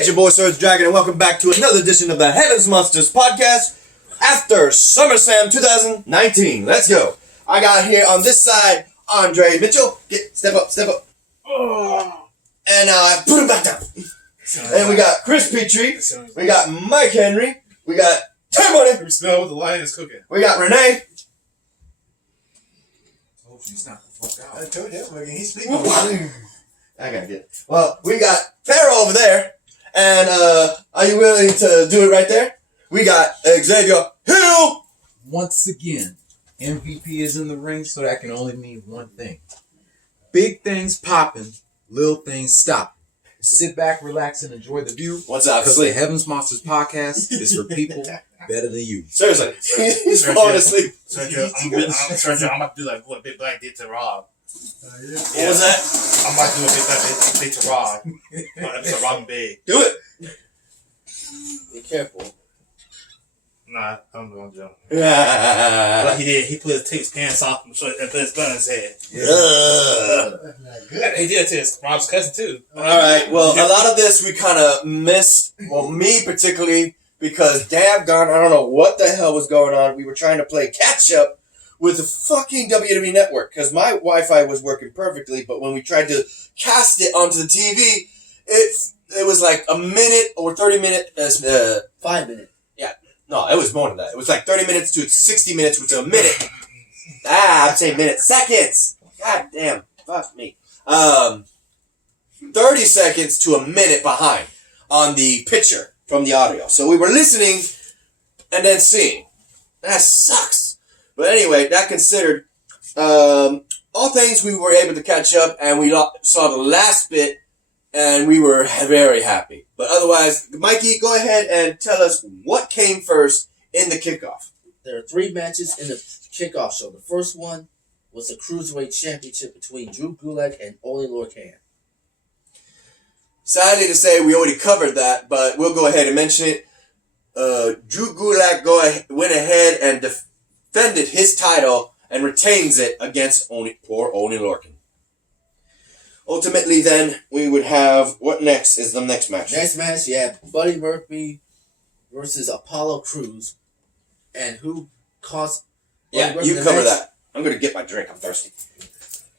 It's your boy Sir Dragon, and welcome back to another edition of the Heavens Monsters podcast after SummerSlam 2019. Let's go. I got here on this side Andre Mitchell. Step up. Oh. And put him back down. And we got Chris Petrie. We got Mike Henry. We got Tim Money. We smell what the lion is cooking. We got Renee. Oh, she's not the fuck out. I told you, he's speaking. I gotta get it. Well, we got Pharaoh over there. And are you willing to do it right there? We got Xavier Hill. Once again, MVP is in the ring, so that can only mean one thing. Big things popping, little things stopping. Sit back, relax, and enjoy the view. What's up? Because the Heavens Monsters podcast is for people better than you. Seriously. He's falling asleep. Sergio, I'm about to do like what Big Black did to Rob. What was that? I'm about to do what Big Black did to Rob. Episode Rob and Big. Do it. Be careful. Nah, I'm going to jump. Yeah. Like he did. He put his pants off and put his gun in his head. Yeah. He did it to his Rob's cousin too. Alright, well, a lot of this we kind of missed. Well, me particularly, because Dab gone, I don't know what the hell was going on. We were trying to play catch up with the fucking WWE Network, because my Wi-Fi was working perfectly, but when we tried to cast it onto the TV, it was like a minute or 30 minutes. 5 minutes. No, it was more than that. It was like 30 minutes to 60 minutes to a minute. I'm saying minutes. Seconds! God damn. Fuck me. 30 seconds to a minute behind on the picture from the audio. So we were listening and then seeing. That sucks. But anyway, that considered, all things we were able to catch up, and we saw the last bit, and we were very happy. But otherwise, Mikey, go ahead and tell us what came first in the kickoff. There are 3 matches in the kickoff show. The first one was the Cruiserweight Championship between Drew Gulak and Ole Lorcan. Sadly to say, we already covered that, but we'll go ahead and mention it. Drew Gulak went ahead and defended his title and retains it against poor Ole Lorcan. Ultimately, then, we would have... What next is the next match? Next match, you have Buddy Murphy versus Apollo Crews. And who caused... Yeah, you cover that. I'm going to get my drink. I'm thirsty.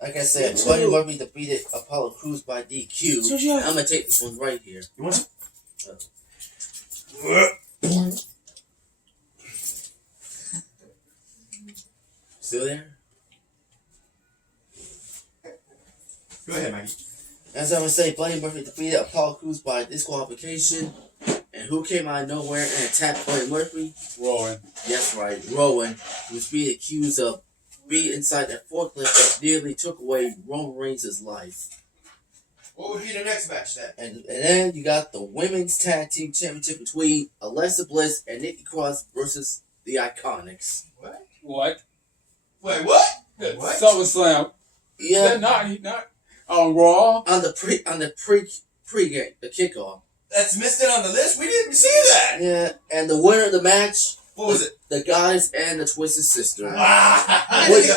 Like I said, Buddy Murphy defeated Apollo Crews by DQ. I'm going to take this one right here. You want some? Still there? Go ahead, Maggie. As I was saying, Buddy Murphy defeated Apollo Crews by disqualification. And who came out of nowhere and attacked Buddy Murphy? Rowan. Yes, right. Rowan, who's being accused of being inside that forklift that nearly took away Roman Reigns' life. What would be the next match, then? And then you got the Women's Tag Team Championship between Alexa Bliss and Nikki Cross versus the Iconics. What? Wait, what? What? SummerSlam. Yeah. Not on Raw. On the pre-game, the kickoff. That's missed it on the list? We didn't see that! Yeah, and the winner of the match... What was it? The Goddess and the Twisted Sister. Which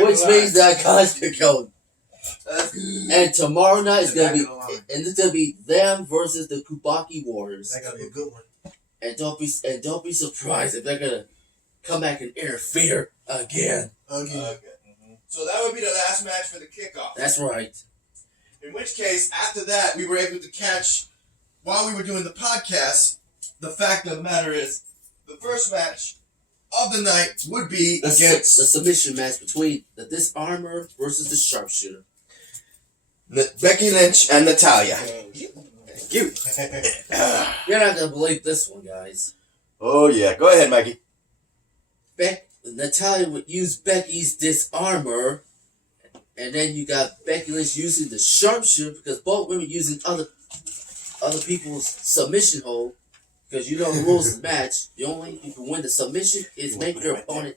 Which means the Iconics can go. And tomorrow night is gonna be, and it's gonna be them versus the Kubaki Warriors. That gotta be a good one. And don't be surprised if they're gonna come back and interfere again. Okay. Mm-hmm. So that would be the last match for the kickoff. That's right. In which case, after that, we were able to catch, while we were doing the podcast, the fact of the matter is, the first match of the night would be The against submission match between the Disarmer versus the Sharpshooter. Becky Lynch and Natalya. Thank you. You're not gonna believe this one, guys. Oh yeah, go ahead, Maggie. Natalya would use Becky's Disarmer, and then you got Becky Lynch using the Sharpshooter because both women using other people's submission hold. Because you know the rules of the match. The only you can win the submission is make your opponent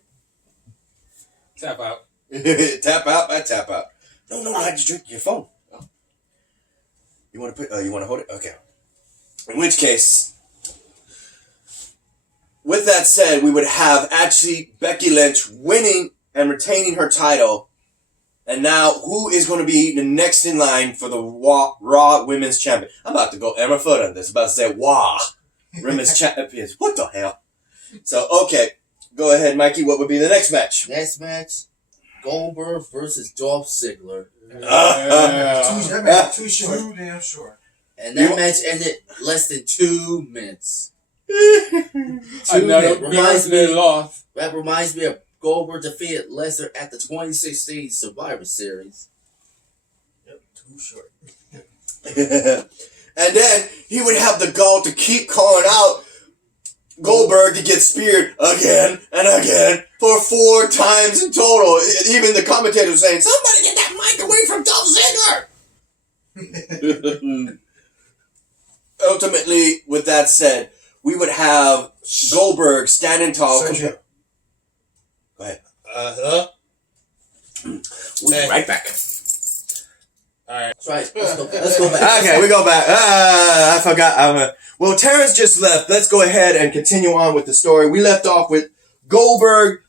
Tap out. Tap out by tap out. No, I just drink your phone. Oh. You want to hold it? Okay. In which case, with that said, we would have actually Becky Lynch winning and retaining her title And now, who is going to be the next in line for the Raw Women's Champion? I'm about to go Emma Foot on this. I'm about to say, wow, Women's Champions. What the hell? So, okay. Go ahead, Mikey. What would be the next match? Next match, Goldberg versus Dolph Ziggler. That match too short. Too damn short. And that match ended less than 2 minutes. Another loss. That reminds me of Goldberg defeated Lesnar at the 2016 Survivor Series. Yep, too short. And then he would have the gall to keep calling out Goldberg to get speared again and again for 4 times in total. Even the commentator was saying, "Somebody get that mic away from Dolph Ziggler." Ultimately, with that said, we would have Goldberg standing tall. Sergio. Go ahead. We'll be right back. Alright. That's right. Let's go back. Okay, we go back. I forgot. Well, Terrence just left. Let's go ahead and continue on with the story. We left off with Goldberg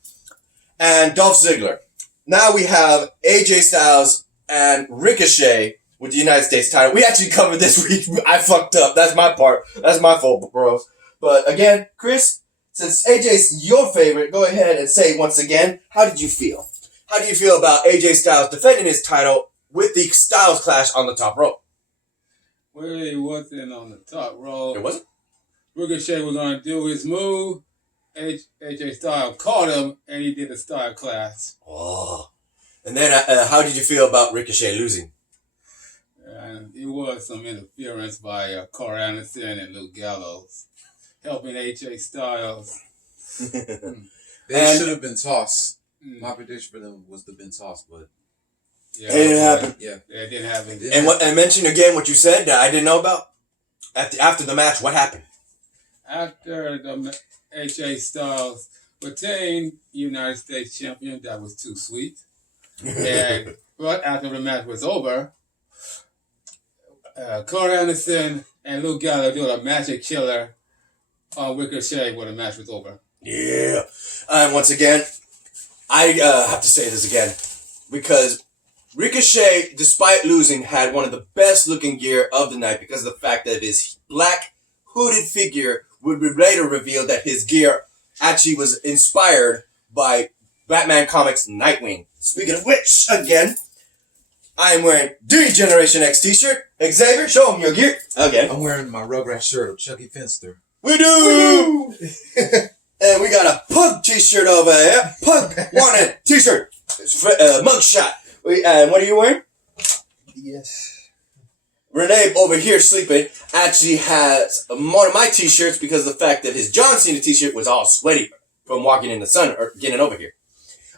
and Dolph Ziggler. Now we have AJ Styles and Ricochet with the United States title. We actually covered this week. I fucked up. That's my part. That's my fault, bros. But again, Chris, since AJ's your favorite, go ahead and say once again, how did you feel? How do you feel about AJ Styles defending his title with the Styles Clash on the top rope? Well, he wasn't on the top rope. It wasn't? Ricochet was going to do his move. AJ Styles caught him, and he did a Style Clash. Oh. And then how did you feel about Ricochet losing? And it was some interference by Carl Anderson and Luke Gallows, helping AJ Styles. They should have been tossed. My prediction for them was to been tossed, but Yeah, it didn't happen. yeah, it didn't happen. And mention again what you said that I didn't know about. After the match, what happened? After the AJ Styles retained United States champion, that was too sweet. But after the match was over, Carl Anderson and Luke Gallows did a magic killer on Ricochet when the match was over. Yeah. And once again, I have to say this again because Ricochet, despite losing, had one of the best looking gear of the night because of the fact that his black hooded figure would be later reveal that his gear actually was inspired by Batman Comics' Nightwing. Speaking of which, again, I am wearing the Generation X t-shirt. Xavier, show him your gear. Again. I'm wearing my Rugrat shirt of Chucky Finster. We do! And we got a Pug t-shirt over here. Pug wanted t-shirt. It's mugshot. And what are you wearing? Yes. Renee over here sleeping actually has one of my t-shirts because of the fact that his John Cena t-shirt was all sweaty from walking in the sun or getting over here.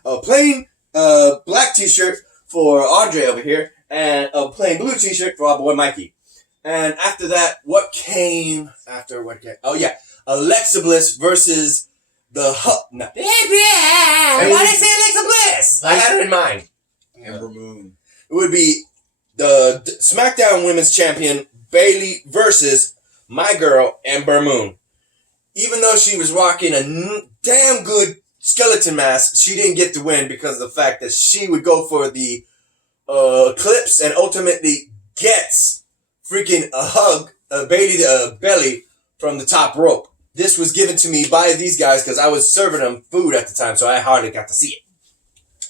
A plain black t-shirt for Andre over here and a plain blue t-shirt for our boy Mikey. And after that, what came after what came? Oh yeah, Alexa Bliss versus the no. Why did I say Alexa Bliss? I had her in mind. Amber Moon. It would be the SmackDown Women's Champion Bayley versus my girl Ember Moon. Even though she was rocking a damn good skeleton mask, she didn't get to win because of the fact that she would go for the clips and ultimately gets freaking a hug, Bayley belly from the top rope. This was given to me by these guys because I was serving them food at the time, so I hardly got to see it.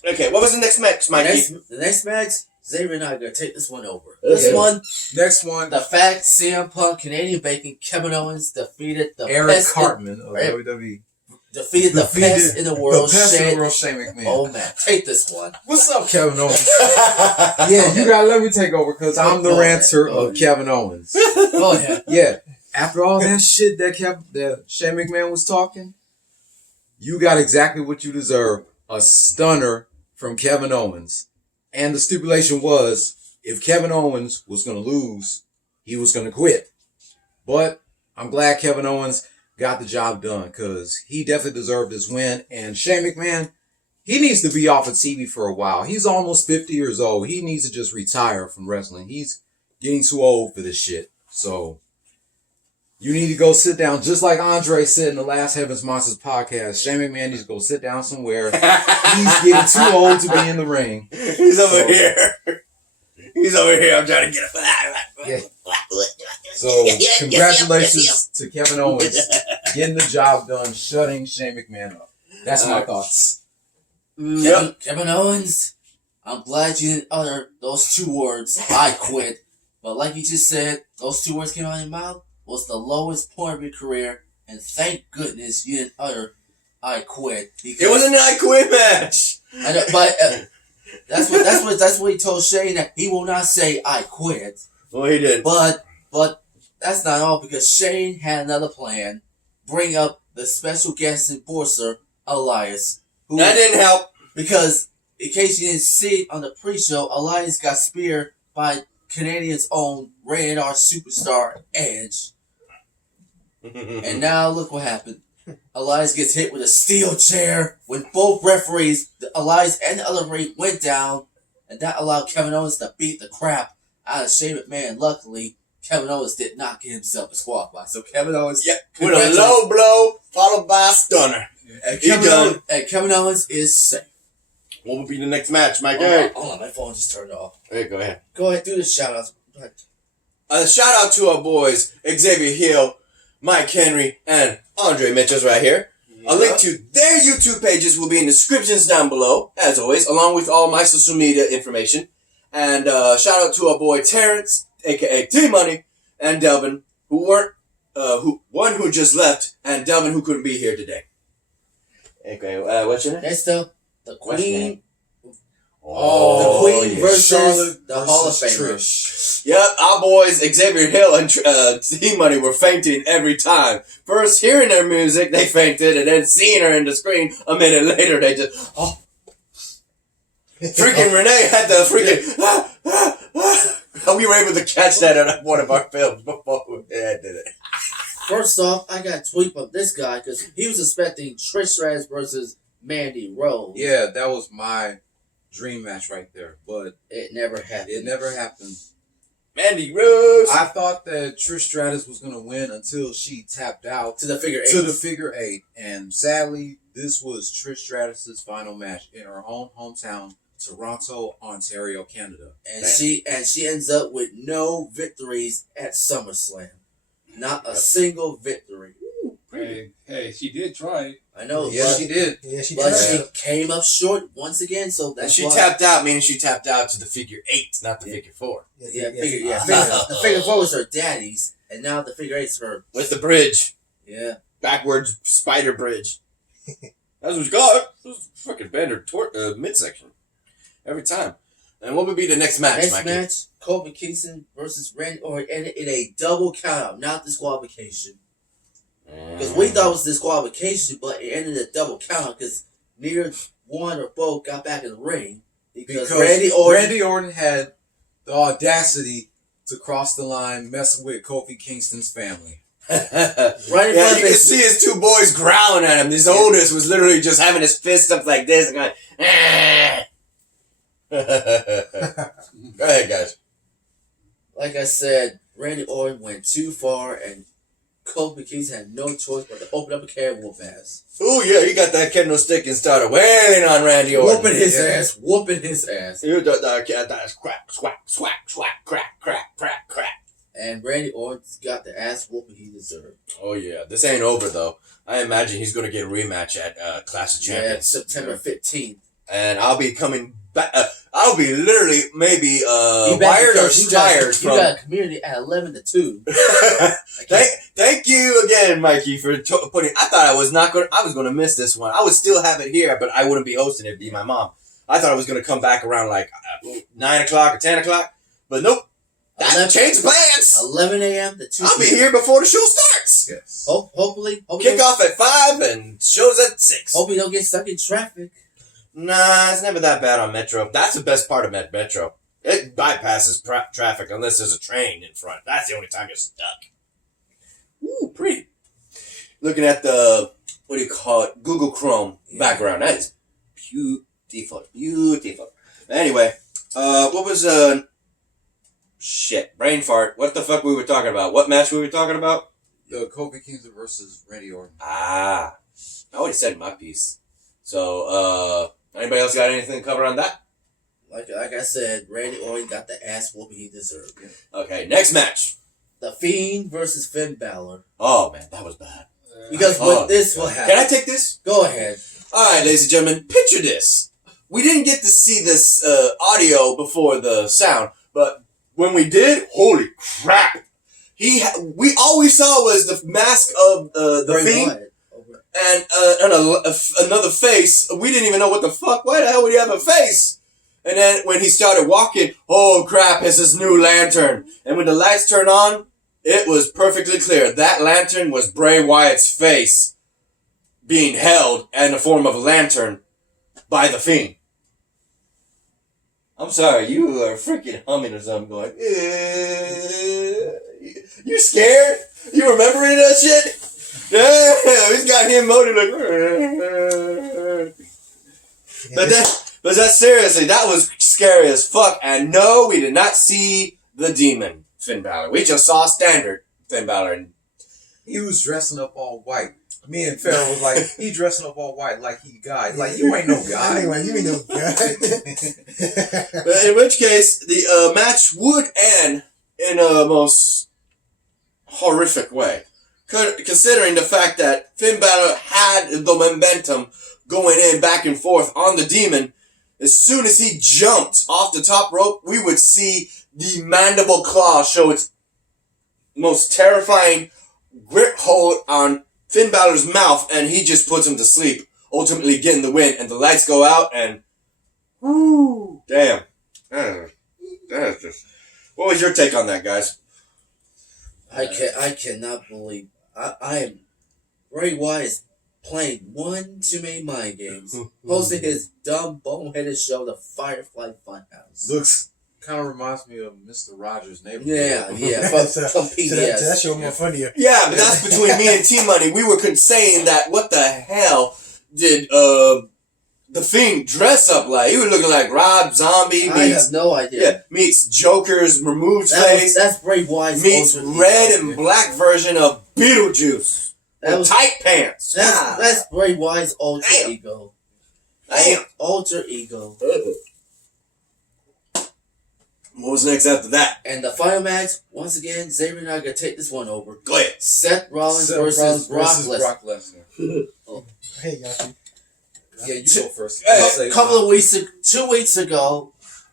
Okay, what was the next match, Mikey? The next match, Xavier and I are going to take this one over. Okay. Next one, the Fat CM Punk, Canadian Bacon, Kevin Owens defeated the Eric best Cartman of WWE. Defeated the best in the world, Shane McMahon. Oh man, take this one. What's up, Kevin Owens? Yeah, you gotta let me take over because I'm the ranter of Kevin Owens. Go ahead. Yeah, after all that shit that Shane McMahon was talking, you got exactly what you deserve. A stunner from Kevin Owens. And the stipulation was, if Kevin Owens was going to lose, he was going to quit. But I'm glad Kevin Owens got the job done because he definitely deserved his win. And Shane McMahon, he needs to be off of TV for a while. He's almost 50 years old. He needs to just retire from wrestling. He's getting too old for this shit. So, You need to go sit down, just like Andre said in the last Heaven's Monsters podcast. Shane McMahon needs to go sit down somewhere. He's getting too old to be in the ring. He's over here. He's over here. I'm trying to get him. Yeah. So, congratulations to Kevin Owens getting the job done, shutting Shane McMahon up. That's my thoughts. Kevin Owens, I'm glad you didn't utter those 2 words, I quit. But like you just said, those 2 words came out of your mouth was the lowest point of your career, and thank goodness you didn't utter I quit. It was an I quit match. I know, but that's what he told Shane, that he will not say I quit. Well, he did. But that's not all, because Shane had another plan. Bring up the special guest enforcer, Elias. That didn't help. Because, in case you didn't see it on the pre-show, Elias got speared by Canadian's own rated R superstar, Edge. And now look what happened. Elias gets hit with a steel chair when both referees, Elias and the other referee, went down, and that allowed Kevin Owens to beat the crap out of Shane McMahon. Luckily, Kevin Owens did not get himself a squat box. So Kevin Owens, with a low blow followed by a stunner. And Kevin Owens is safe. What will be the next match, Mike? Hold on, my phone just turned off. Hey, go ahead. Go ahead, do the shout-outs. Shout out to our boys, Xavier Hill, Mike Henry, and Andre Mitchell's right here. A link to their YouTube pages will be in the descriptions down below, as always, along with all my social media information. And shout out to our boy Terrence, aka T-Money, and Delvin, who just left, and Delvin, who couldn't be here today. Okay, what's your name? Next up, the Queen. Oh, the Queen versus Charlotte the Hall of versus Famer. Trish. Yep, our boys Xavier Hill and T-Money were fainting every time. First hearing their music, they fainted, and then seeing her in the screen a minute later, they just, Freaking Renee had the freaking, we were able to catch that on one of our films before we did it. First off, I got a tweet from this guy, because he was expecting Trish Stratus versus Mandy Rose. Yeah, that was my dream match right there, but It never happened. it never happened. Mandy Rose. I thought that Trish Stratus was going to win until she tapped out To the figure 8. to the figure 8, and sadly, this was Trish Stratus's final match in her own hometown, Toronto, Ontario, Canada. And she ends up with no victories at SummerSlam. Not a single victory. Hey, she did try. I know. Yes, she did. Yeah, she But did. she came up short once again, so And that's she why. tapped out, meaning she tapped out to the figure 8, not the figure 4. The figure 4 was her daddy's, and now the figure 8's her. With the bridge. Yeah. Backwards spider bridge. That's what you call it. It was fucking bender midsection. Every time. And what would be the next match, Next Mikey? match, Kofi Kingston versus Randy Orton, ended in a double countout, not disqualification. Because we thought it was disqualification, but it ended a double countout because neither one or both got back in the ring. Because Randy Orton had the audacity to cross the line messing with Kofi Kingston's family. right in Yeah, front you of can his, see his 2 boys growling at him. His oldest was literally just having his fist up like this and going, Go ahead, guys. like I said, Randy Orton went too far, and Kofi Kingston had no choice but to open up a can of whoop ass. Oh yeah, you got that kendo stick and started wailing on Randy Orton. Whooping his ass. You got that crack, swack, swack, swack, crack, crack, crack, crack. And Randy Orton's got the ass whooping he deserved. Oh yeah, this ain't over though. I imagine he's gonna get a rematch at Clash of Champions. September 15th. And I'll be coming back. I'll be literally maybe wired or tired You got a community at 11 to 2. Thank you again, Mikey, for putting. I thought I was gonna miss this one. I would still have it here, but I wouldn't be hosting it. It'd be my mom. I thought I was gonna come back around like 9 o'clock or 10 o'clock, but nope. That changed plans. 11 a.m. to 2 I'll be here before the show starts. Yes. Hopefully. Kick off at 5 and shows at 6. Hope you don't get stuck in traffic. Nah, it's never that bad on Metro. That's the best part of Metro. It bypasses traffic unless there's a train in front. That's the only time you're stuck. Ooh, pretty. Looking at the, what do you call it, Google Chrome background. That is beautiful. Beautiful. Anyway, what was, shit, brain fart. What the fuck we were talking about? What match we were talking about? The Kofi Kingston versus Randy Orton. I already said my piece. So, anybody else got anything to cover on that? Like I said, Randy Orton got the ass whooping he deserved. Okay, next match. The Fiend versus Finn Balor. Oh, man, that was bad. Because with this will happen. Can I take this? Go ahead. All right, ladies and gentlemen, picture this. We didn't get to see this audio before the sound, but when we did, holy crap! We all we saw was the mask of the Fiend and another face. We didn't even know what the fuck. Why the hell would he have a face? And then when he started walking, oh crap! It's his new lantern. And when the lights turned on, it was perfectly clear that lantern was Bray Wyatt's face being held in the form of a lantern by the Fiend. I'm sorry, you are freaking humming or something going, you scared? You remembering that shit? Yeah, he's got him motivated like, but that's seriously, that was scary as fuck. And no, we did not see the demon Finn Balor. We just saw standard Finn Balor. He was dressing up all white. Me and Farrell was like, he dressing up all white like he God. Like, you ain't no God. Anyway, you ain't no God. But in which case, the match would end in a most horrific way. Considering the fact that Finn Balor had the momentum going in back and forth on the demon, as soon as he jumped off the top rope, we would see the mandible claw show its most terrifying grip hold on Finn Balor's mouth, and he just puts him to sleep, ultimately getting the win, and the lights go out, and whoo, damn. That's just... What was your take on that, guys? I cannot believe I am Bray Wyatt is playing one too many mind games. Hosting his dumb boneheaded show, the Firefly Funhouse. Looks kind of reminds me of Mr. Rogers' neighborhood. Yeah. From PBS. So that show more funnier. Yeah, but that's between me and T-Money. We were saying that what the hell did the Fiend dress up like? He was looking like Rob Zombie I have no idea. Yeah, meets Joker's removed face. That's Bray Wyatt's meets red and black version of Beetlejuice. That was tight pants. That's Bray Wyatt's alter Damn. ego. Damn. Alter ego. What was next after that? And the final match, once again, Xavier and I are going to take this one over. Go ahead. Seth Rollins versus Brock Lesnar. Hey, Yashi. Yeah, you go first. A couple of weeks, 2 weeks ago,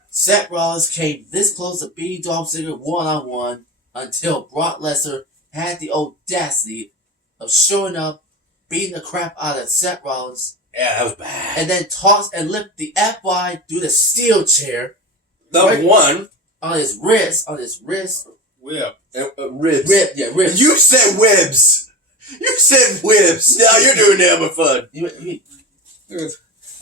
Seth Rollins came this close to beating Dolph Ziggler one-on-one until Brock Lesnar had the audacity of showing up, beating the crap out of Seth Rollins. Yeah, that was bad. And then tossed and lifted the FY through the steel chair. The one. On his wrist. Whip. Ribs. Ribs. You said webs. You said webs. Now you're doing damn fun.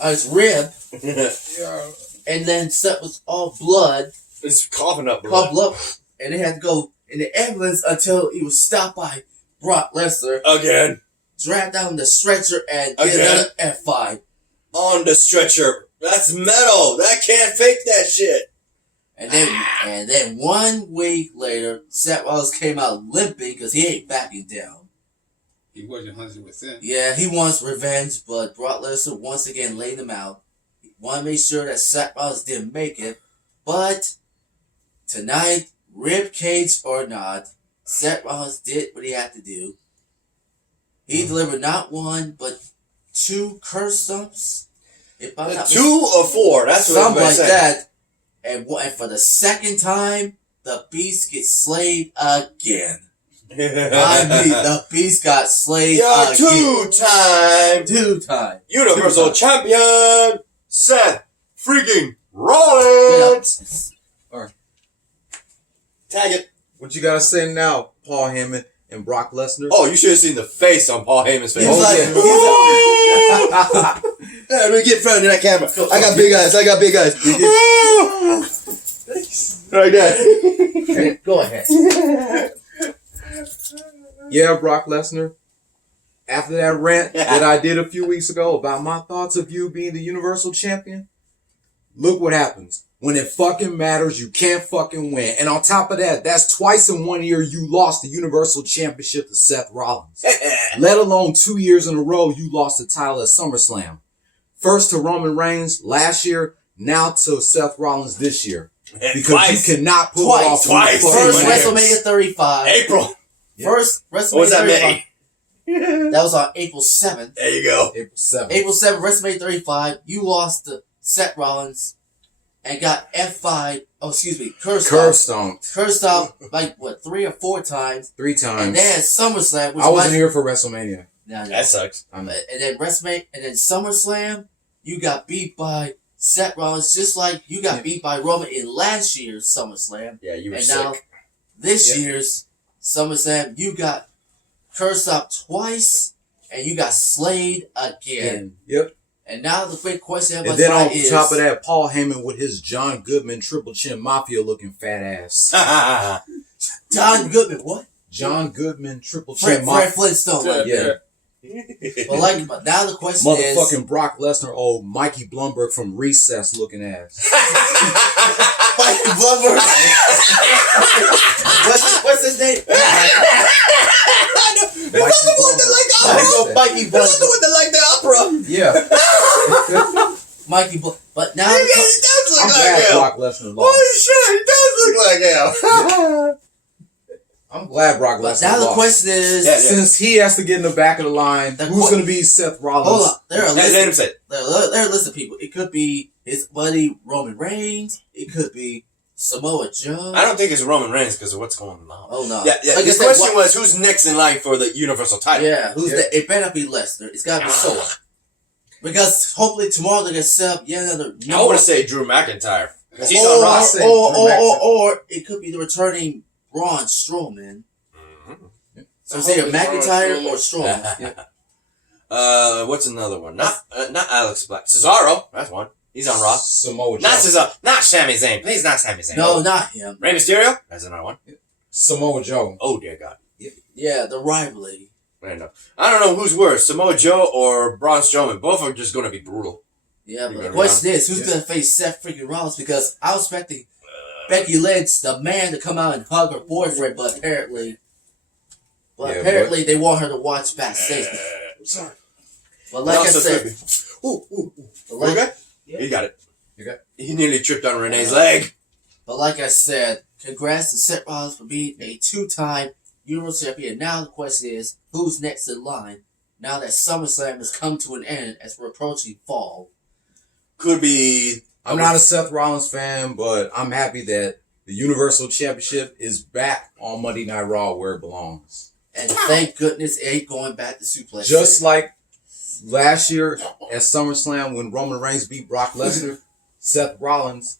On his rib. Yeah. And then Seth was all blood. It's coughing up blood. And they had to go in the ambulance until he was stopped by Brock Lesnar. Again. Dragged down the stretcher and get another F5. On the stretcher. That's metal. That can't fake that shit. And then 1 week later, Seth Rollins came out limping because he ain't backing down. He wasn't 100%. Yeah, he wants revenge, but Brock Lesnar once again laid him out. He wanted to make sure that Seth Rollins didn't make it. But tonight, rib cage or not, Seth Rollins did what he had to do. He delivered not one, but 2 curse stumps. If I'm not 2 or 4. That's what something like saying. that. And for the second time, the Beast gets slayed again. I mean, the Beast got slayed Your again. 2-time 2-time. Universal Champion, Seth freaking Rollins. Alright. Tag it. What you gotta say now, Paul Heyman and Brock Lesnar? Oh, you should have seen the face on Paul Heyman's face. He's like, Yeah, let me get in front of that camera. I got big eyes. Like that. Go ahead. Yeah, Brock Lesnar. After that rant that I did a few weeks ago about my thoughts of you being the Universal Champion, look what happens. When it fucking matters, you can't fucking win. And on top of that, that's twice in 1 year you lost the Universal Championship to Seth Rollins. Let alone 2 years in a row you lost the title at SummerSlam. First to Roman Reigns last year, now to Seth Rollins this year. Because twice. you cannot pull it off. Twice. First Matters. WrestleMania 35. April. First WrestleMania What was that, 35. May? That was on April 7th. There you go. April 7th. April 7th, WrestleMania 35. You lost to Seth Rollins and got F5. Oh, excuse me. Curse stomped. Cursed out like, what, 3 or 4 times. 3 times. And then SummerSlam. Which I wasn't here for WrestleMania. No. That sucks. And then WrestleMania, and then SummerSlam, you got beat by Seth Rollins, just like you got beat by Roman in last year's SummerSlam. Yeah, you were And sick. now, this year's SummerSlam, you got cursed out twice, and you got slayed again. Yep. And now the big question And everybody's then on got is, top of that, Paul Heyman with his John Goodman Triple Chin Mafia looking fat ass. John Goodman, what? John Goodman Triple Chin Fred Mafia. Flintstone. Like, Yeah. but now the question is, Motherfucking Brock Lesnar, old Mikey Blumberg from Recess looking ass. Mikey Blumberg. what's his name? Is that the one that like opera? Mikey Is that the Blumberg. one that like the opera? Yeah. Mikey Blumberg. But now, He does look I'm like glad him. Brock Lesnar lost. Holy shit, he does look like him. I'm glad Brock but Lesnar now the lost. question is, Yeah. Since he has to get in the back of the line, The who's que- going to be Seth Rollins? hold on, there are Let him lists. say it. There are a list of people. It could be his buddy Roman Reigns. It could be Samoa Joe. I don't think it's Roman Reigns because of what's going on. Oh no. Yeah, Like I the said, question was who's next in line for the Universal title? Yeah, who's that? It better not be Lesnar. It's gotta be Soa. Because hopefully tomorrow they're gonna set up yet another. I want to say Drew McIntyre. 'Cause he's or, on Raw. say Drew McIntyre. or it could be the returning Braun Strowman. So it's either McIntyre or Strowman. What's another one? Not Alex Black. Cesaro. That's one. He's on Raw. Samoa Joe. Not Cesaro. Not Sami Zayn. Please, not Sami Zayn. No, not him. Rey Mysterio. That's another one. Samoa Joe. Oh dear God. Yeah, the rivalry. I don't know who's worse, Samoa Joe or Braun Strowman. Both are just going to be brutal. Yeah, but the Remember question is, who's gonna face Seth freaking Rollins? Because I was expecting Becky Lynch, the man, to come out and hug her boyfriend, but apparently, they want her to watch backstage. Sorry. But like I said, Okay. Yeah. You got it. You got it. He nearly tripped on Renee's leg. But like I said, congrats to Seth Rollins for being a 2-time Universal Champion. Now the question is, who's next in line? Now that SummerSlam has come to an end as we're approaching fall. Could be. I'm not a Seth Rollins fan, but I'm happy that the Universal Championship is back on Monday Night Raw where it belongs. And thank goodness it ain't going back to Suplex Just City. like last year at SummerSlam when Roman Reigns beat Brock Lesnar, Seth Rollins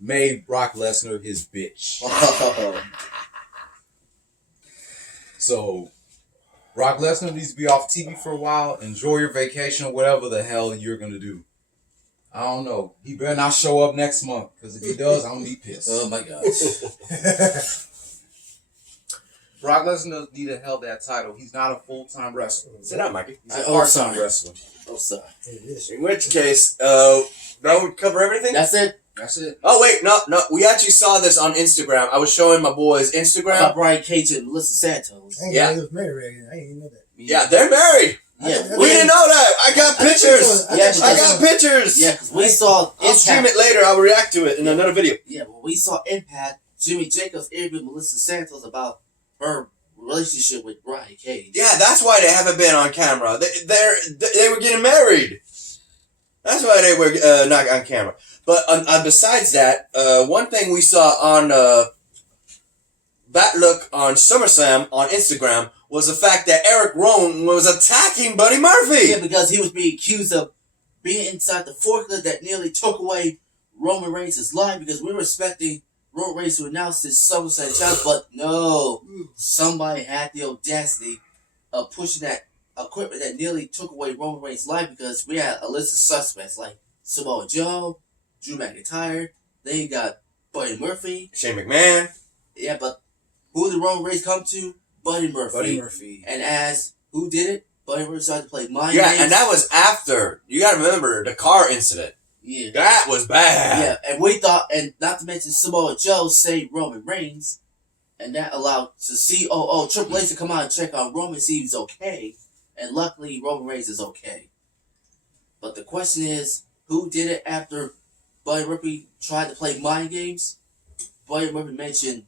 made Brock Lesnar his bitch. So, Brock Lesnar needs to be off TV for a while. Enjoy your vacation, whatever the hell you're going to do. I don't know. He better not show up next month, because if he does, I'm going to be pissed. Oh my gosh. Brock Lesnar need to held that title. He's not a full-time wrestler. Sit down, Mikey. He's a Oh, part-time sorry. wrestler. Oh, sorry. In which case, that would cover everything? That's it. That's it. Oh, wait, no. We actually saw this on Instagram. I was showing my boys Instagram. About Brian Cage and Melissa Santos. I ain't Yeah. know he was married. I didn't know that. Yeah, they're married. Yeah, We didn't know that. I got pictures. Yeah, I got pictures. Yeah, because we saw I'll stream Impact. it later. I'll react to it in another video. Yeah, but we saw Impact. Jimmy Jacobs interviewed Melissa Santos about her relationship with Brian Cage. Yeah, that's why they haven't been on camera. They were getting married. That's why they were not on camera. But besides that, one thing we saw on that look on SummerSlam on Instagram was the fact that Eric Rowan was attacking Buddy Murphy. Yeah, because he was being accused of being inside the forklift that nearly took away Roman Reigns' life, because we were expecting Roman Reigns to announce his SummerSlam challenge, but no. Somebody had the audacity of pushing that equipment that nearly took away Roman Reigns' life, because we had a list of suspects like Samoa Joe, Drew McIntyre, then you got Buddy Murphy. Shane McMahon. Yeah, but who did Roman Reigns come to? Buddy Murphy. Buddy Murphy. And as who did it? Buddy Murphy started to play mind Yeah, games. and that was after. You got to remember the car incident. Yeah. That was bad. Yeah, and we thought, and not to mention Samoa Joe saved Roman Reigns, and that allowed the COO Triple H to come out and check on Roman, see if he's okay, and luckily Roman Reigns is okay. But the question is, who did it after Buddy Murphy tried to play mind games? Buddy Murphy mentioned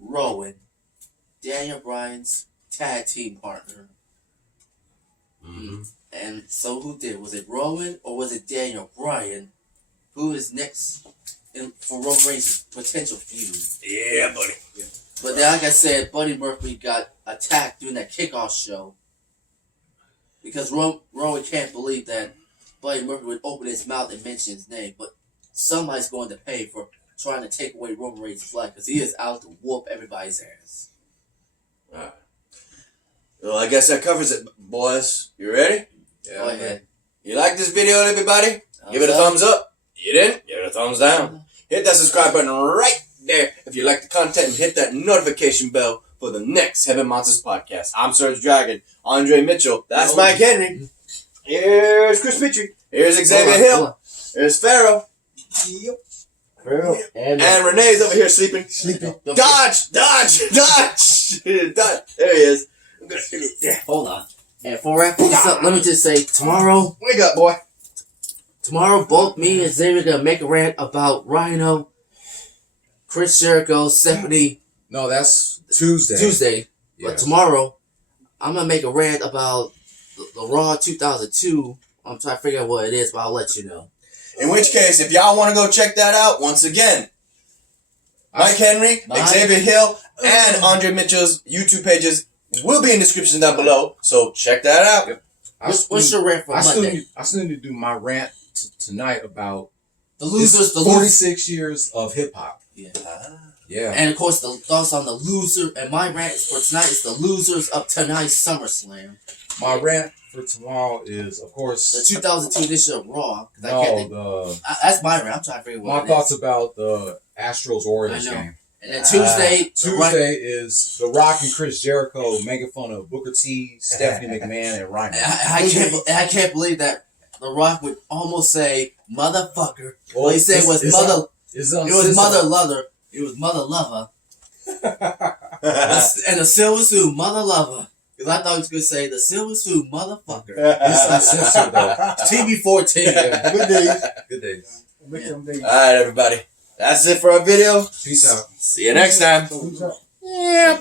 Rowan, Daniel Bryan's tag team partner. Mm-hmm. And so who did? Was it Rowan or was it Daniel Bryan? Who is next for Roman Reigns' potential feud? Yeah, buddy. But then, like I said, Buddy Murphy got attacked during that kickoff show. Because Rowan can't believe that Buddy Murphy would open his mouth and mention his name. But somebody's going to pay for trying to take away Roman Reigns' flag because he is out to whoop everybody's ass. Alright. Well, I guess that covers it, boys. You ready? Go ahead. You like this video, everybody? Give it a thumbs up. You didn't? Give it a thumbs down. Hit that subscribe button right there if you like the content and hit that notification bell for the next Heaven Monsters podcast. I'm Surge Dragon, Andre Mitchell. That's Mike Henry. Here's Chris Petrie. Here's Xavier Hill. Here's Pharaoh. Yep. And And Renee's over here sleeping. Dodge! Dodge! Dodge! Dodge! There he is. I'm gonna do it. Yeah. hold on. And for wrapping this up, let me just say, tomorrow, Wake up, boy. both me and Xavier are going to make a rant about Rhino, Chris Jericho, Stephanie, No, that's Tuesday. Tuesday. But Yes. tomorrow, I'm going to make a rant about the Raw 2002. I'm trying to figure out what it is, but I'll let you know. In which case, if y'all want to go check that out, once again, Mike Henry, Xavier Hill, and Andre Mitchell's YouTube pages will be in the description down below. So check that out. Yep. What's your rant for Monday? I still need to do my rant tonight about The losers, this 46 years of hip hop. Yeah. Yeah. And of course, the thoughts on the loser. And my rant for tonight is the losers of tonight's SummerSlam. My rant for tomorrow is, of course, The 2002 edition of Raw. 'Cause I can't think. That's my rant. I'm trying to figure out what my it thoughts is. about the Astros Orioles I know. game. And then Tuesday, Tuesday is The Rock and Chris Jericho making fun of Booker T, Stephanie McMahon, and Rhino. I can't believe that The Rock would almost say motherfucker. Well, he said was mother. It was mother lover. It was mother lover. And the silver suit mother lover. Because I thought he was going to say the silver suit motherfucker. It's uncensored though. TV14. Yeah. Good days. Good days. All right, everybody. That's it for our video. Peace out. See you next time. Peace out. Yeah.